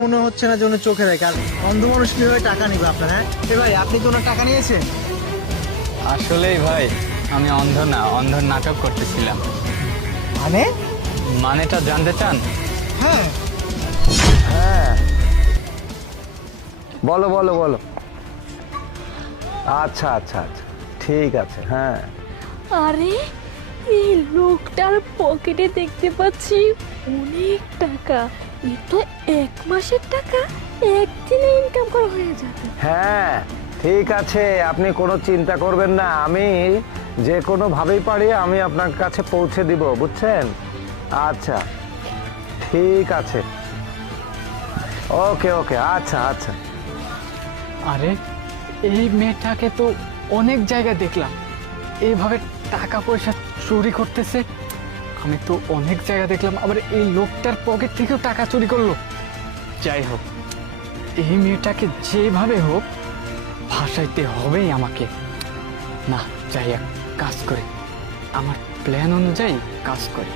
মনে হচ্ছে না যে উনি চোখে দেখে। আর অন্ধ মানুষ কিভাবে টাকা নিবে আপনার? হ্যাঁ ভাই, আপনি তো ওনার টাকা নিয়েছেন? আসলেই ভাই, আমি অন্ধ না, অন্ধর নাটক করতেছিলাম। মানে? মানেটা জানতে চান? হ্যাঁ। হ্যাঁ, বলো বলো বলো। আচ্ছা আচ্ছা আচ্ছা, ঠিক আছে। হ্যাঁ, আরে এই লোকটার পকেটে দেখতে পাচ্ছি অনেক টাকা। এ তো 1 মাসের টাকা একদিনে ইনকাম করা হয়ে যাবে। হ্যাঁ, ঠিক আছে, আপনি কোনো চিন্তা করবেন না। আমি যে কোনো ভাবেই পারি আমি আপনার কাছে পৌঁছে দিব, বুঝছেন? আচ্ছা, ঠিক আছে। ওকে ওকে, আচ্ছা আচ্ছা। আরে এই মেয়েটাকে তো অনেক জায়গায় দেখলাম এইভাবে টাকা পয়সা চুরি করতেছে। আমি তো অনেক জায়গা দেখলাম, আবার এই লোকটার পকেট থেকেও টাকা চুরি করলো। যাই হোক, এই মেয়েটাকে যেভাবে হোক ভাসাইতে হবেই আমাকে। না, যাই এক কাজ করি, আমার প্ল্যান অনুযায়ী কাজ করি।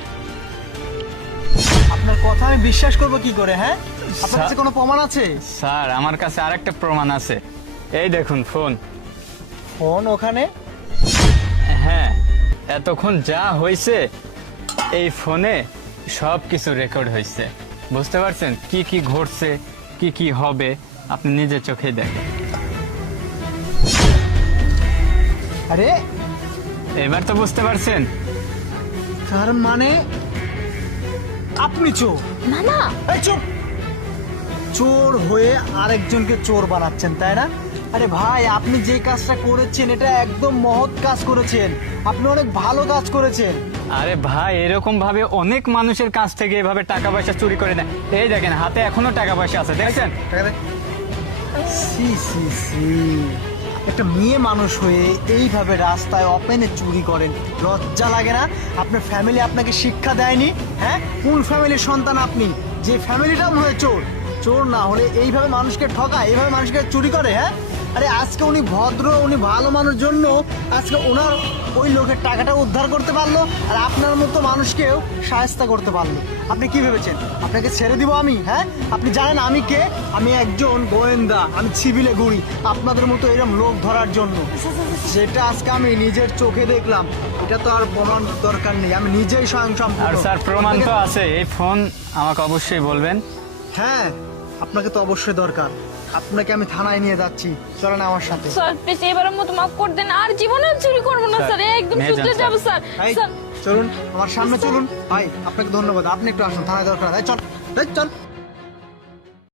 আপনার কথা আমি বিশ্বাস করবো কি করে? হ্যাঁ, আপনার স্যার- কাছে কোনো প্রমাণ আছে? স্যার, আমার কাছে আরেকটা প্রমাণ আছে। এই দেখুন ফোন। ফোন ওখানে? হ্যাঁ, এতক্ষণ যা হয়েছে এই ফোনে সব কিছু রেকর্ড হয়েছে। বুঝতে পারছেন কি কি ঘটছে, কি কি হবে, আপনি নিজের চোখে দেখেন। আরে এবার তো বুঝতে পারছেন। তার মানে আপনি চোর? না না, এই চুপ! চোর হয়ে আরেকজনকে চোর বানাচ্ছেন, তাই না? আরে ভাই, আপনি যে কাজটা করেছেন এটা একদম মহৎ কাজ করেছেন। আপনি অনেক ভালো কাজ করেছেন। আরে ভাই, এরকম ভাবে অনেক মানুষের কাছ থেকে এভাবে টাকা পয়সা চুরি করে নেয়। এই দেখেন, হাতে এখনো টাকা পয়সা আছে, দেখছেন? টাকা দে। সি সি সি, একটা মেয়ে মানুষ হয়ে এইভাবে রাস্তায় ওপেনে চুরি করেন, লজ্জা লাগে না? আপনার ফ্যামিলি আপনাকে শিক্ষা দেয়নি? হ্যাঁ, কোন ফ্যামিলির সন্তান আপনি যে ফ্যামিলিটাও হয়ে চোর? চোর না হলে এইভাবে মানুষকে ঠকায়, এইভাবে মানুষকে চুরি করে? হ্যাঁ, আরে আজকে উনি ভদ্র, উনি ভালো মানুষ জন্য আজকে ওনার ওই লোকের টাকাটা উদ্ধার করতে পারলো, আর আপনার মতো মানুষকেও সাহায্য করতে পারলো। আপনি কি ভেবেছেন আপনাকে ছেড়ে দিব আমি? হ্যাঁ, আপনি জানেন আমি কে? আমি একজন গোয়েন্দা, আমি সিভিলে ঘুরি আপনাদের মতো এরকম লোক ধরার জন্য। সেটা আজকে আমি নিজের চোখে দেখলাম। এটা তো আর প্রমাণ দরকার নেই, আমি নিজেই স্বয়ংসম্পূর্ণ। আর স্যার, প্রমাণ তো আছে। এই ফোন আমাকে অবশ্যই বলবেন। হ্যাঁ, আপনাকে তো অবশ্যই দরকার। আপনাকে আমি থানায় নিয়ে যাচ্ছি, চলেন আমার সাথে। স্যার প্লিজ এবারের মতো মাফ করে দেন, আর জীবনে আর চুরি করবো না স্যার, স্যার, একদম মেয়ে শুধরে যান, যাবো স্যার। ভাই স্যার চলুন, আমার সামনে চলুন। ভাই আপনাকে ধন্যবাদ, আপনি একটু আসুন, থানায় দরকার। চল চল।